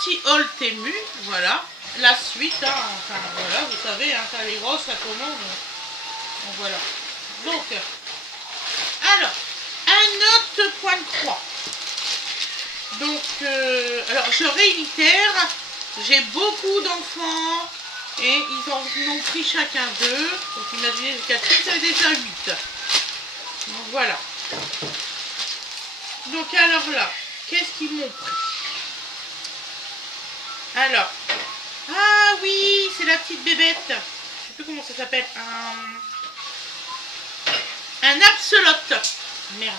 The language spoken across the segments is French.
petit haul Temu, voilà. La suite, hein, enfin voilà, vous savez, hein, quand elle est grosse, la commande. Donc voilà. Donc, alors, un autre point de croix. Donc, alors je réitère, j'ai beaucoup d'enfants et ils en ont pris chacun deux. Donc imaginez, le quatrième, ça fait déjà 8. Donc voilà. Donc alors là, qu'est-ce qu'ils m'ont pris? Alors, ah oui, c'est la petite bébête. Je sais plus comment ça s'appelle. Un absolote. Merde,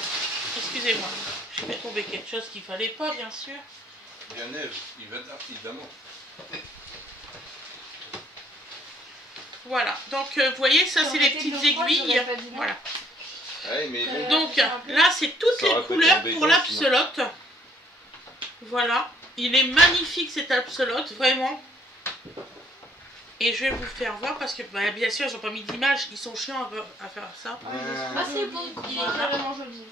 excusez-moi. J'ai fait tomber quelque chose qu'il fallait pas, bien sûr. Bien neige, évidemment. Voilà, donc vous voyez, ça c'est les petites aiguilles. Voilà. Ouais, mais Donc là, c'est toutes les couleurs pour l'absolote. Voilà, il est magnifique cet absolote, vraiment. Et je vais vous faire voir parce que, bah, bien sûr, ils n'ont pas mis d'image, ils sont chiants à faire ça. Ah, c'est bon, il est vraiment joli.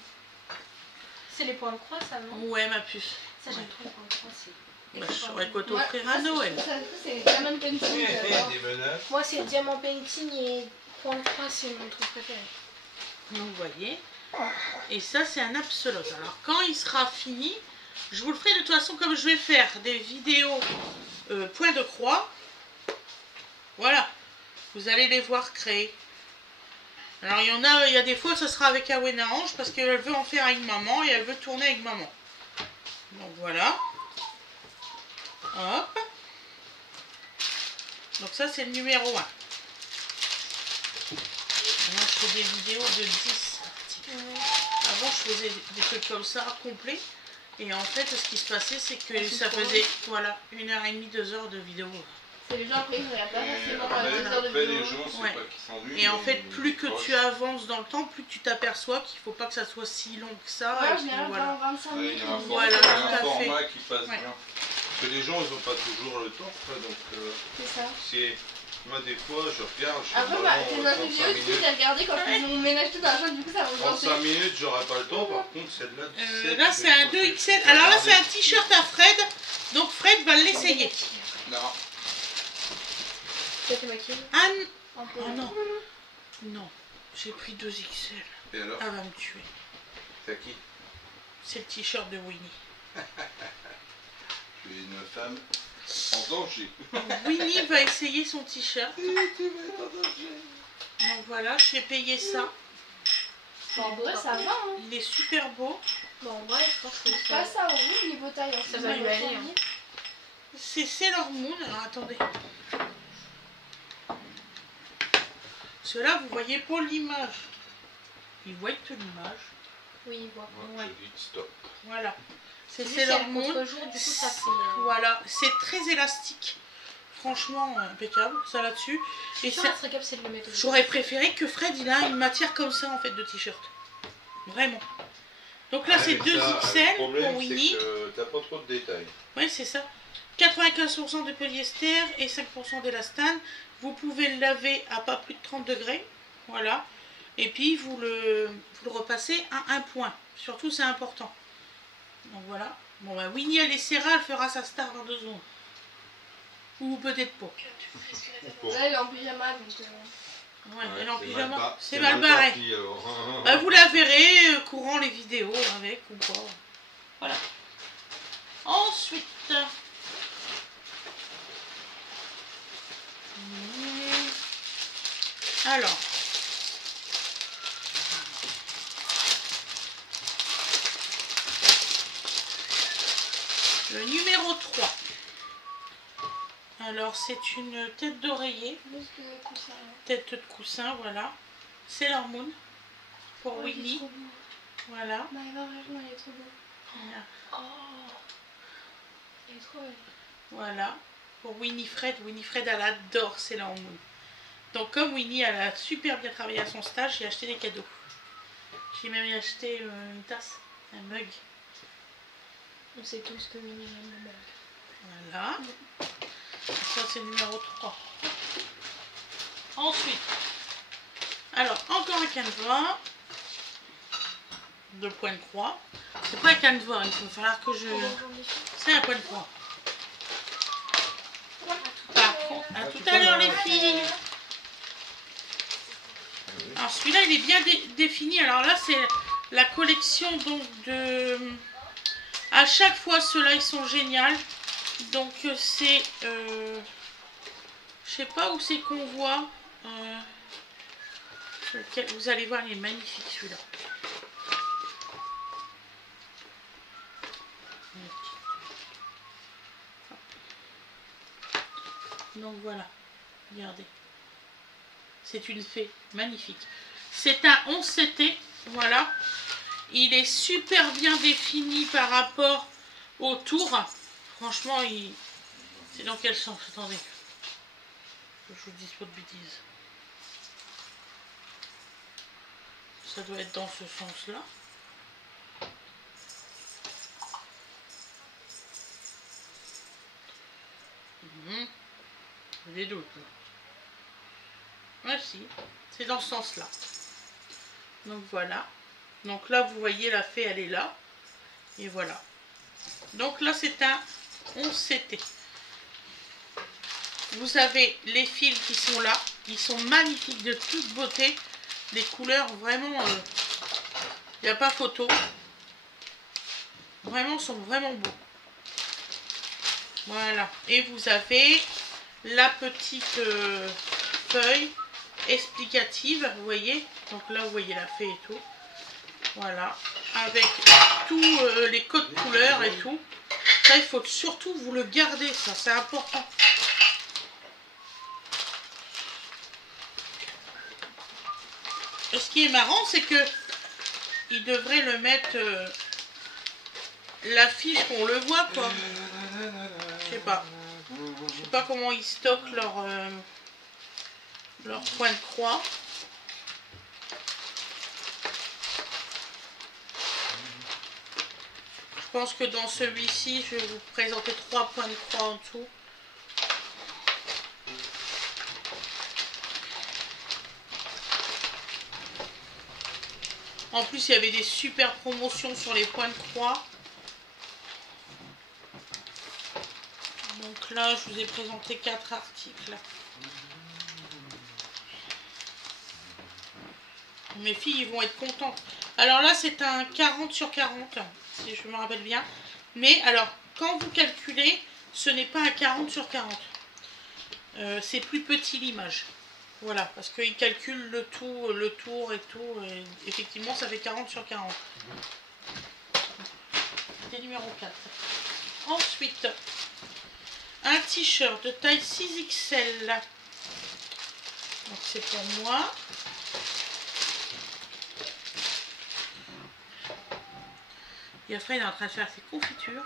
C'est les points de croix, ça, non? Ouais, ma puce. Ça, j'aime trop les points de croix. Bah, je saurais quoi t'offrir à Noël. C'est les diamant painting. des Moi, c'est diamant painting et point de croix, c'est mon truc préféré. Donc, vous voyez. Et ça, c'est un absolote. Alors, quand il sera fini, je vous le ferai de toute façon comme je vais faire des vidéos point de croix. Voilà. Vous allez les voir créer. Alors, il y a des fois, ce sera avec Awena Ange parce qu'elle veut en faire avec maman et elle veut tourner avec maman. Donc, voilà. Hop. Donc, ça, c'est le numéro 1. Moi, je fais des vidéos de 10 articles. Avant, je faisais des trucs comme ça, complets. Et en fait, ce qui se passait, c'est que ça faisait, voilà, 1h30, 2 heures de vidéo. C'est les gens après, ils regardent pas forcément Après, 2 heures de vidéo. les gens, c'est Ouais. pas qu'ils s'ennuient. Et en fait, plus que tu avances dans le temps, plus tu t'aperçois qu'il ne faut pas que ça soit si long que ça. Ouais, et en puis général, voilà. 25 Ouais, il minutes. y a un, Voilà, il y a tout un à fait. format qui passe Ouais. bien. Parce que les gens, ils n'ont pas toujours le temps. Quoi, donc, C'est ça. moi, des fois, je regarde. Je Après, bah, c'est notre vidéo aussi, j'ai regardé quand ils ont ménagé tout l'argent, du coup, ça va 35 minutes, j'aurai pas le temps. Par contre, celle-là, 17, là, c'est un 2XL. Alors là, c'est un t-shirt à Fred. Donc, Fred va l'essayer. Non. Anne. Un peu. Oh non. Non. J'ai pris 2XL. Et alors, Elle va me tuer. c'est à qui? C'est le t-shirt de Winnie. Tu es une femme en danger. Winnie va essayer son t-shirt. Donc voilà, j'ai payé ça. Bon, en vrai, ça va, hein. Il est super beau. Bon, en vrai, je pense que c'est pas ça au bout, niveau taille. Ça va lui aller, hein. C'est Sailor Moon. Alors attendez. Cela, vous voyez pas l'image. Il voit que l'image. Oui, il voit. Moi, je dis stop. Voilà. C'est Juste, Sailor il y a le Moon. contre-jour, du coup, ça fait. Voilà. C'est très élastique. Franchement, impeccable. Ça là-dessus. Et ça, serait capable, c'est de le mettre. j'aurais préféré que Fred, il a une matière comme ça, en fait, de t-shirt. Vraiment. Donc là, c'est 2XL pour Winnie. T'as pas trop de détails. Oui, c'est ça. 95% de polyester et 5% d'élastane. Vous pouvez le laver à pas plus de 30 degrés. Voilà. Et puis, vous le repassez à un point. Surtout, c'est important. Donc voilà. Bon, bah, Winnie, elle essaiera, elle fera sa star dans 2 secondes. Ou peut-être pas. Là, il est en pyjama, donc. Ouais, elle est en pyjama. C'est mal mal barré. parti, alors. Bah, vous la verrez courant les vidéos avec ou pas. Voilà. Ensuite. Alors. Le numéro 3. Alors, c'est une tête d'oreiller. Tête de coussin, voilà. Sailor Moon. Pour Winnie. Voilà. Non, il va vraiment, il est trop beau. Voilà. Oh. Il est trop belle. Voilà. Pour Winifred. Winifred, elle adore Sailor Moon. Donc, comme Winnie, elle a super bien travaillé à son stage, j'ai acheté des cadeaux. J'ai même acheté une tasse, un mug. On sait tous que Winnie aime le mug. Voilà. Ça, c'est le numéro 3. Ensuite, alors, encore un canevas de point de croix. C'est pas un canevas, il va falloir que je... C'est un point de croix. À tout à l'heure les filles. Alors celui-là il est bien défini. Alors là c'est la collection donc de... À chaque fois ceux-là ils sont géniaux. Donc c'est... Je sais pas où c'est qu'on voit. Vous allez voir, il est magnifique celui-là. Donc voilà, regardez. C'est une fée, magnifique. C'est un 11CT, voilà. Il est super bien défini par rapport au tour. Franchement, c'est dans quel sens? Attendez. Je vous dis pas de bêtises. Ça doit être dans ce sens-là. J'ai des doutes. Voici, c'est dans ce sens-là. Donc voilà. Donc là, vous voyez, la fée, elle est là. Et voilà. Donc là, c'est un 11CT. Vous avez les fils qui sont là. Ils sont magnifiques, de toute beauté. Les couleurs, vraiment, il n'y a pas photo. Vraiment, sont vraiment beaux. Voilà. Et vous avez la petite feuille explicative, vous voyez. Donc là, vous voyez la fée et tout. Voilà. Avec tous les codes couleurs et tout. Ça, il faut surtout vous le garder, ça, c'est important. Et ce qui est marrant, c'est que ils devraient le mettre l'affiche qu'on le voit, quoi. Je sais pas. Je sais pas comment ils stockent leur point de croix. Je pense que dans celui-ci, je vais vous présenter 3 points de croix en dessous. En plus, il y avait des super promotions sur les points de croix. Donc là, je vous ai présenté 4 articles. Mes filles, ils vont être contentes. Alors là, c'est un 40 sur 40, si je me rappelle bien. Mais alors, quand vous calculez, ce n'est pas un 40 sur 40. C'est plus petit l'image. Voilà, parce qu'ils calculent le tour et tout. Et effectivement, ça fait 40 sur 40. C'était numéro 4. Ensuite, un t-shirt de taille 6XL. Donc c'est pour moi. Et après, il est en train de faire ses confitures.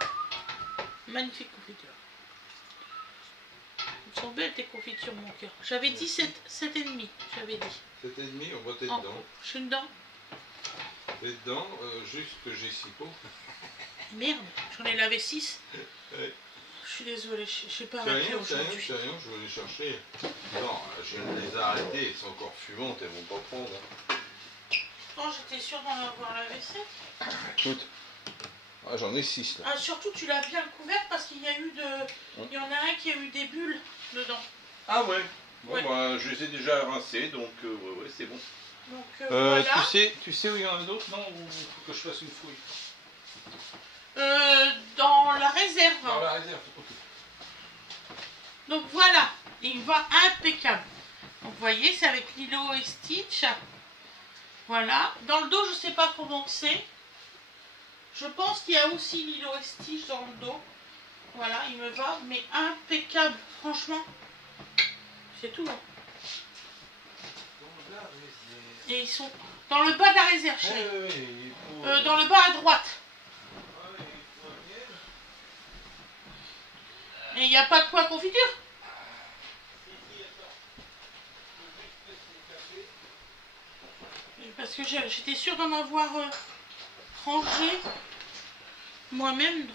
Magnifique confiture. Elles sont belles tes confitures, mon cœur. J'avais dit 7,5. J'avais dit. 7,5, on voit tes dedans. Je suis dedans. T'es dedans, juste que j'ai 6 pots. Merde, j'en ai lavé 6. Ouais. Je suis désolée, je sais pas C'est arrêter rien, aujourd'hui. je vais les chercher. Non, je les ai arrêtées, elles sont encore fumantes, elles vont pas prendre. Non, j'étais sûre d'en avoir lavé 7. Écoute, ah, j'en ai 6 là. Ah, surtout, tu l'as bien couverte parce qu'il y a eu il y en a un qui a eu des bulles dedans. Ah ouais. Bon, ouais. Bah, je les ai déjà rincés, donc ouais, c'est bon. Donc, voilà. tu sais où il y en a d'autres? Non, ou faut que je fasse une fouille? Dans la réserve. Dans la réserve, ok. Donc voilà, il va impeccable. Donc vous voyez, c'est avec Lilo et Stitch. Voilà. Dans le dos, je sais pas comment c'est. Je pense qu'il y a aussi Lilo et Stitch dans le dos. Voilà, il me va, mais impeccable. Franchement, c'est tout. Hein. Et ils sont dans le bas de la réserve, chérie. Dans le bas à droite. Et il n'y a pas de quoi confiture? Parce que j'étais sûre d'en avoir rangé moi-même. Donc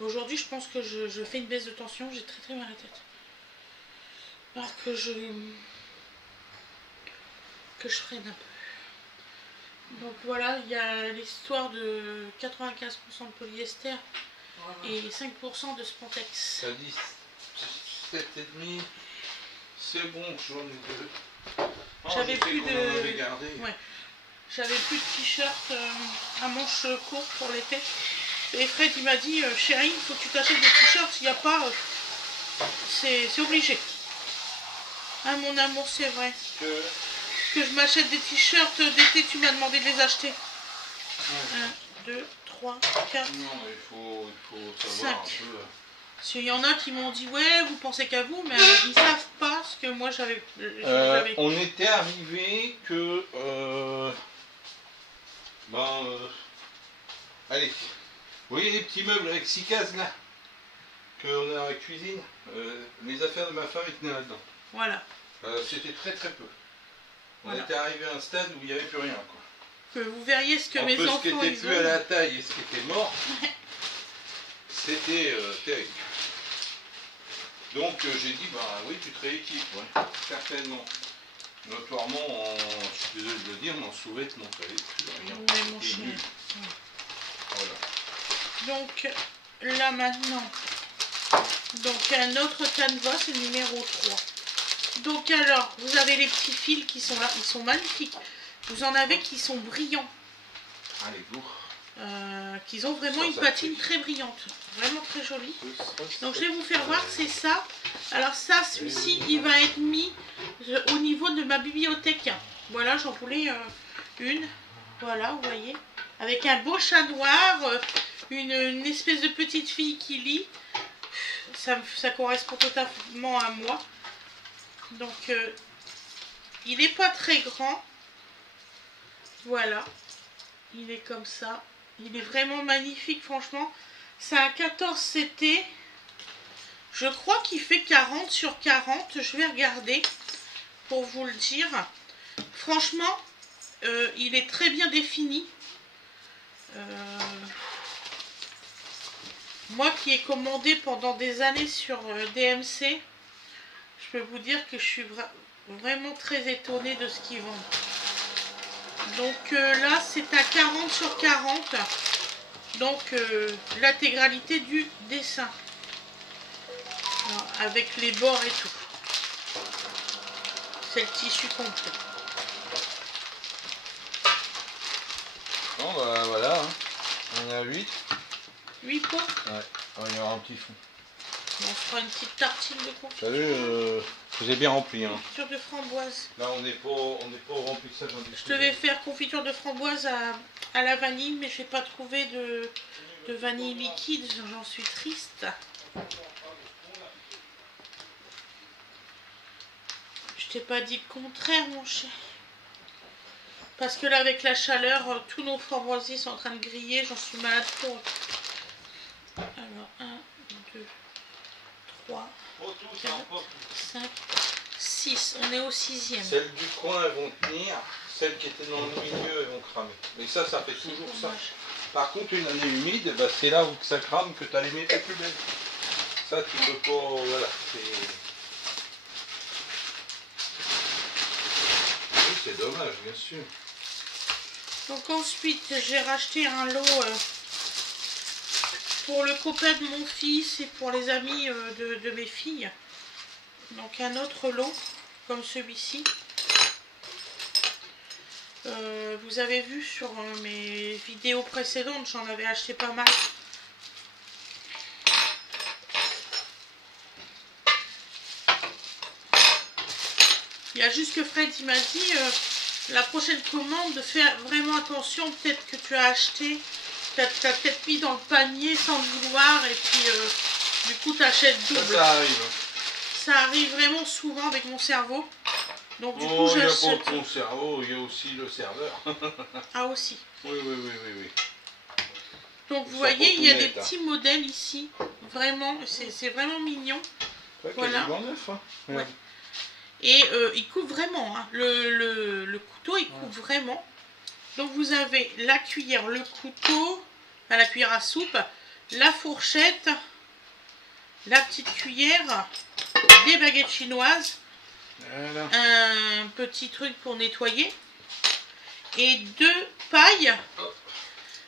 aujourd'hui, je pense que je fais une baisse de tension. J'ai très mal à la tête. Alors que je freine un peu. Donc voilà, il y a l'histoire de 95% de polyester et 5% de spandex. Ça dit 7,5. C'est bon, j'en ai 2. J'avais plus de... Gardé. Ouais. J'avais plus de t-shirt à manches courtes pour l'été. Et Fred il m'a dit, chérie, il faut que tu t'achètes des t-shirts, s'il n'y a pas, c'est obligé. Ah mon amour, c'est vrai. Que je m'achète des t-shirts d'été, tu m'as demandé de les acheter. Ouais. 1, 2, 3, 4. Non, il faut savoir 5. un peu. Parce qu'il y en a qui m'ont dit, ouais, vous pensez qu'à vous, mais ils savent pas ce que moi j'avais. On était arrivé que. Allez, vous voyez les petits meubles avec 6 cases là qu'on a dans la cuisine, les affaires de ma femme étaient là-dedans. Voilà. C'était très très peu. On Voilà. était arrivé à un stade où il n'y avait plus rien, quoi. Que vous verriez ce que mes enfants ce qui était ils plus ont. à la taille et ce qui était mort, c'était terrible. Donc j'ai dit, bah oui, tu te rééquipes, ouais, certainement. Notoirement, je suis désolé de le dire, mais en sous-vêtements, tu n'avais plus rien. Ouais, mon chien. Voilà. Donc là maintenant, donc un autre canevas, c'est le numéro 3. Donc alors, vous avez les petits fils qui sont là, ils sont magnifiques. Vous en avez qui sont brillants. Ah, les goûts. Qui ont vraiment une patine très brillante. Vraiment très jolie. Donc je vais vous faire voir, c'est ça. Alors ça, celui-ci, il va être mis au niveau de ma bibliothèque. Voilà, j'en voulais une. Voilà, vous voyez. Avec un beau chat noir, une espèce de petite fille qui lit. Ça correspond totalement à moi. Donc, il n'est pas très grand. Voilà. Il est comme ça. Il est vraiment magnifique, franchement. C'est un 14 CT. Je crois qu'il fait 40 sur 40. Je vais regarder pour vous le dire. Franchement, il est très bien défini. Moi qui ai commandé pendant des années sur DMC, je peux vous dire que je suis vraiment très étonnée de ce qu'ils vendent. Donc là, c'est à 40 sur 40. Donc l'intégralité du dessin. Alors, avec les bords et tout. C'est le tissu complet. Bon bah voilà, hein. On est à 8. 8 points. Ouais, il y aura un petit fond. On fera une petite tartine de confiture. Salut, je vous ai bien rempli. Hein. Confiture de framboise. Là on n'est pas au remplissage. Je devais faire confiture de framboise à la vanille, mais je n'ai pas trouvé de vanille liquide, j'en suis triste. Je t'ai pas dit le contraire, mon chien. Parce que là, avec la chaleur, tous nos framboisiers sont en train de griller, j'en suis malade pour... Alors, 1, 2, 3, 4, 5, 6. On est au 6e. Celles du coin, elles vont tenir. Celles qui étaient dans le milieu, elles vont cramer. Mais ça fait toujours ça. Par contre, une année humide, bah, c'est là où ça crame que tu as les mettre les plus belles. Ça, tu peux pas... Voilà. Oui, c'est dommage, bien sûr. Donc ensuite, j'ai racheté un lot pour le copain de mon fils et pour les amis de mes filles. Donc un autre lot, comme celui-ci. Vous avez vu sur mes vidéos précédentes, j'en avais acheté pas mal. Il y a juste que Fred il m'a dit la prochaine commande de faire vraiment attention, peut-être que tu as acheté, tu as peut-être mis dans le panier sans le vouloir et puis du coup tu achètes double. Ça arrive. Ça arrive vraiment souvent avec mon cerveau. Donc du coup il n'y a j'achète. pas que mon cerveau, il y a aussi le serveur. Ah aussi. Oui. Donc vous voyez, il y a des petits modèles ici. Vraiment, c'est vraiment mignon. Ouais, voilà. Neuf, hein. Ouais. Et il coupe vraiment. Hein. Le couteau, il coupe vraiment. Donc vous avez la cuillère, le couteau, enfin, la cuillère à soupe, la fourchette, la petite cuillère, des baguettes chinoises. Voilà. Un petit truc pour nettoyer et 2 pailles,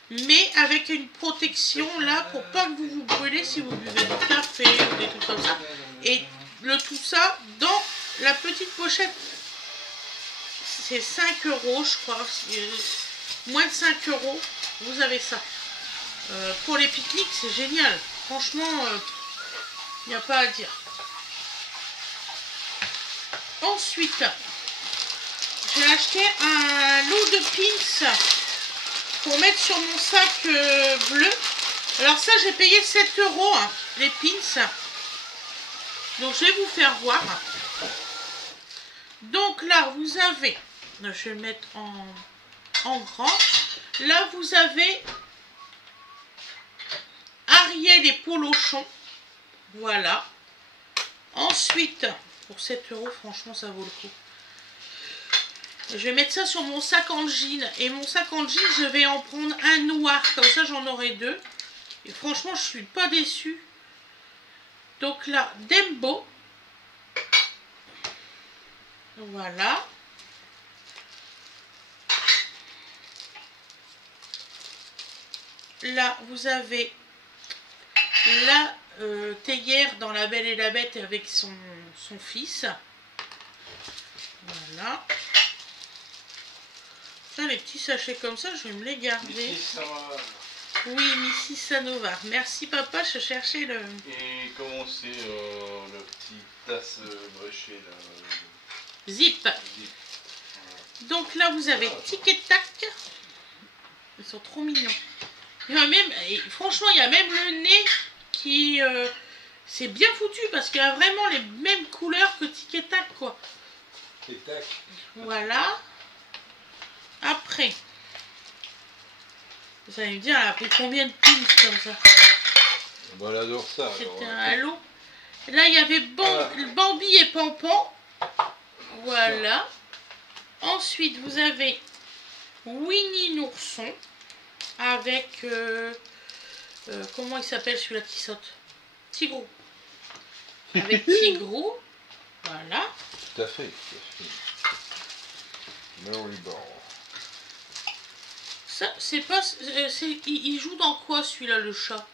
mais avec une protection là pour pas que vous vous brûlez si vous buvez du café ou des trucs comme ça, et le tout ça dans la petite pochette. C'est 5 € je crois. Moins de 5 €, vous avez ça. Pour les pique-niques, c'est génial. Franchement, il n'y a pas à dire. Ensuite, j'ai acheté un lot de pins pour mettre sur mon sac bleu. Alors ça, j'ai payé 7 € hein, les pins. Donc je vais vous faire voir. Donc là, vous avez, je vais le mettre en grand. Là, vous avez Ariel et Polochon. Voilà. Ensuite, pour 7 €, franchement, ça vaut le coup. Je vais mettre ça sur mon sac en jean. Et mon sac en jean, je vais en prendre un noir. Comme ça, j'en aurai 2. Et franchement, je suis pas déçue. Donc là, Dembo. Voilà. Là, vous avez la théière dans La Belle et la Bête avec son fils. Voilà. Ça, les petits sachets comme ça, je vais me les garder. Oui, Missy Sanovar. Merci papa, je cherchais le... Et comment c'est le petit tasse bréché là Zip. Donc là, vous avez Tic et Tac. Ils sont trop mignons. Il y a même, franchement, il y a même le nez qui... c'est bien foutu parce qu'il y a vraiment les mêmes couleurs que Tic et Tac, quoi. Et tac. Voilà. Après, vous allez me dire, elle a pris combien de pins comme ça? Bon, elle adore ça. C'était un halo. Là, il y avait Bambi et Pampan. Voilà. Ensuite, vous avez Winnie l'ourson avec... comment il s'appelle celui-là qui saute? Tigrou. Avec Tigrou. Voilà. Tout à fait. Maribor. Ça, c'est pas... il joue dans quoi celui-là, le chat?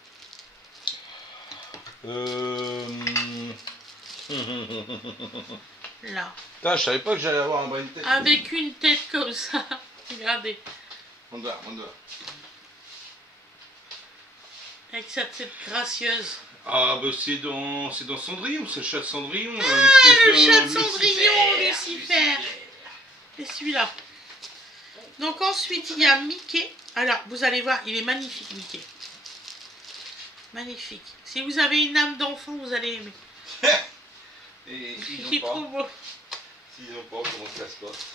Là. Putain, je savais pas que j'allais avoir un brin de tête. Avec une tête comme ça. Regardez. On doit. Avec sa tête gracieuse. Ah bah c'est dans Cendrillon, c'est le chat de Cendrillon. Ah, le chat de Cendrillon, Lucifer. Et celui-là. Donc ensuite, il y a Mickey. Alors, vous allez voir, il est magnifique, Mickey. Magnifique. Si vous avez une âme d'enfant, vous allez aimer. Et Il est trop beau. S'ils n'ont pas, comment ça se passe?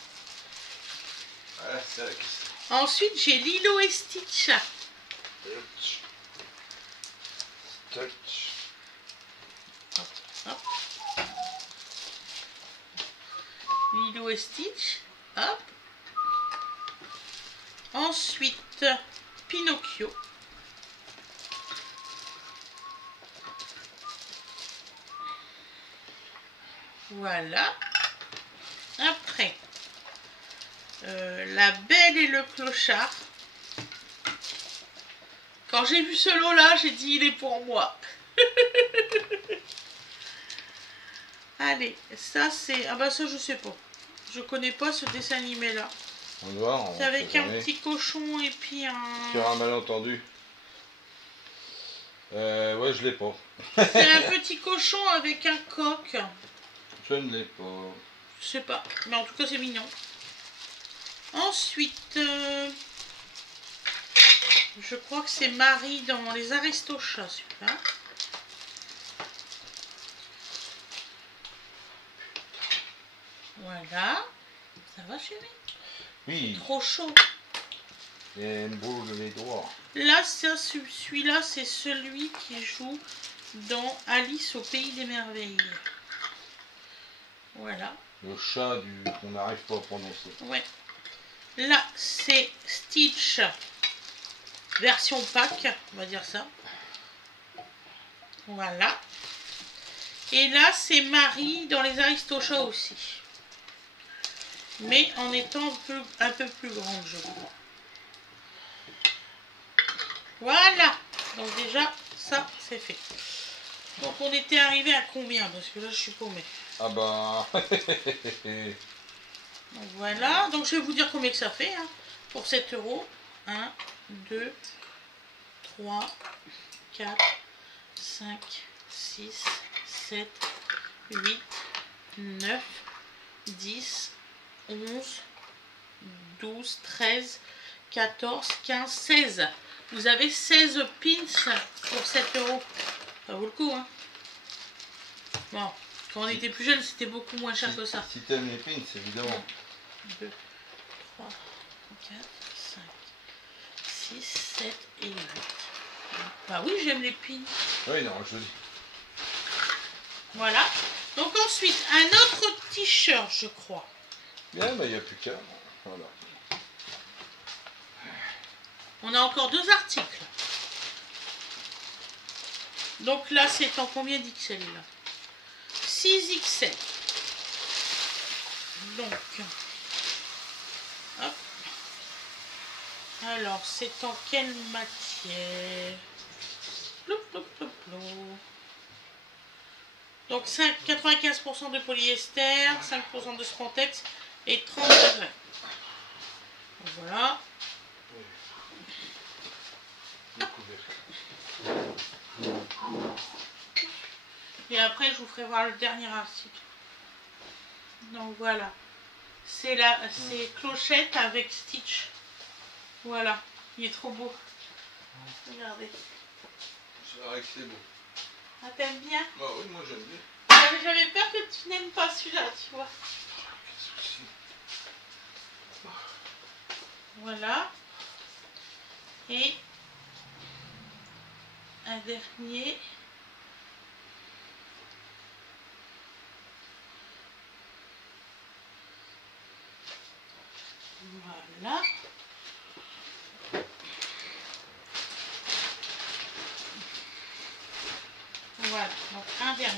Voilà, c'est la question. Ensuite, j'ai Lilo et Stitch. Touch. Hop. Lilo et Stitch. Hop. Ensuite, Pinocchio. Voilà. Après, La Belle et le Clochard. Quand j'ai vu ce lot-là, j'ai dit il est pour moi. Allez, ça c'est... Ah bah ça je sais pas. Je connais pas ce dessin animé là. On voit. C'est avec un petit cochon et puis un... Tu auras un malentendu. Ouais, je l'ai pas. C'est un petit cochon avec un coq. Je ne l'ai pas. Je sais pas, mais en tout cas c'est mignon. Ensuite, je crois que c'est Marie dans les Aristochats, celui-là. Voilà. Ça va, chérie? Oui. Trop chaud. Et elle me brûle les doigts. Là, celui-là, c'est celui qui joue dans Alice au Pays des Merveilles. Voilà. Le chat qu'on n'arrive pas à prononcer. Ouais. Là, c'est Stitch version Pâques, on va dire ça. Voilà. Et là, c'est Marie dans les Aristochats aussi. Mais en étant un peu plus grande, je crois. Voilà. Donc déjà, ça, c'est fait. Donc on était arrivé à combien? Parce que là je suis paumée. Ah bah... Donc voilà, donc je vais vous dire combien que ça fait hein, pour 7 €. 1, 2, 3, 4, 5, 6, 7, 8, 9, 10, 11, 12, 13, 14, 15, 16. Vous avez 16 pins pour 7 €. Ça vaut le coup, hein. Bon, quand on était plus jeune, c'était beaucoup moins cher que ça. Si t'aimes les pins, évidemment. 2, 3, 4, 5, 6, 7 et 8. Bah oui, j'aime les pins. Oui, non, joli. Voilà. Donc ensuite, un autre t-shirt, je crois. Bien, bah il n'y a plus qu'à. Voilà. On a encore 2 articles. Donc là, c'est en combien d'XL là? 6 XL. Donc, hop. Alors, c'est en quelle matière? Plou, plou, plou, plou. Donc 95% de polyester, 5% de spandex et 30 degrés. Voilà. Et après, je vous ferai voir le dernier article. Donc voilà. C'est clochette avec stitch. Voilà. Il est trop beau. Regardez. C'est vrai que c'est beau. Ah, t'aimes bien? Bah oui, moi j'aime bien. J'avais peur que tu n'aimes pas celui-là, tu vois. Voilà. Et un dernier. Voilà. Voilà, donc un dernier.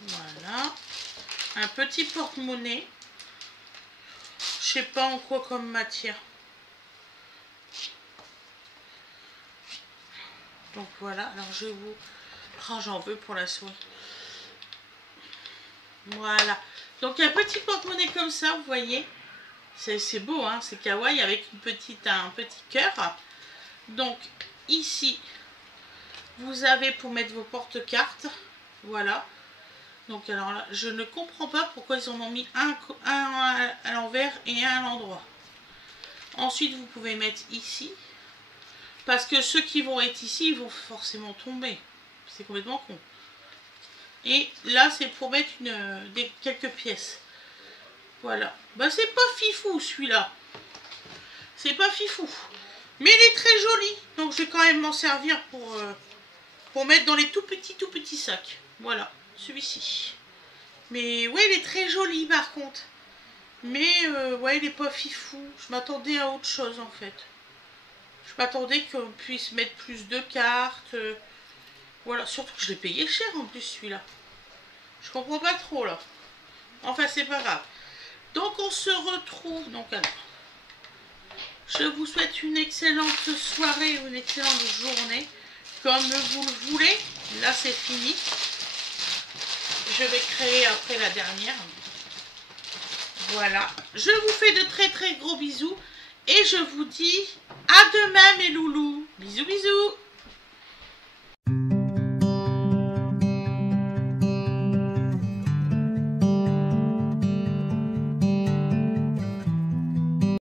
Voilà. Un petit porte-monnaie. Je sais pas en quoi comme matière. Donc voilà, alors je vais vous... Oh, j'en veux pour la souris. Voilà. Donc un petit porte-monnaie comme ça, vous voyez. C'est beau, hein, c'est kawaii avec un petit cœur. Donc ici, vous avez pour mettre vos porte-cartes. Voilà. Donc alors là, je ne comprends pas pourquoi ils en ont mis un à l'envers et un à l'endroit. Ensuite, vous pouvez mettre ici. Parce que ceux qui vont être ici, ils vont forcément tomber. C'est complètement con. Et là, c'est pour mettre quelques pièces. Voilà. Bah, c'est pas fifou, celui-là. C'est pas fifou. Mais il est très joli. Donc, je vais quand même m'en servir pour mettre dans les tout petits sacs. Voilà. Celui-ci. Mais, ouais, il est très joli, par contre. Mais, ouais, il est pas fifou. Je m'attendais à autre chose, en fait. Je m'attendais qu'on puisse mettre plus de cartes. Voilà, surtout que je l'ai payé cher en plus celui-là. Je comprends pas trop là. Enfin, c'est pas grave. Donc on se retrouve. Donc alors, je vous souhaite une excellente soirée ou une excellente journée. Comme vous le voulez. Là, c'est fini. Je vais créer après la dernière. Voilà. Je vous fais de très gros bisous. Et je vous dis à demain mes loulous. Bisous bisous.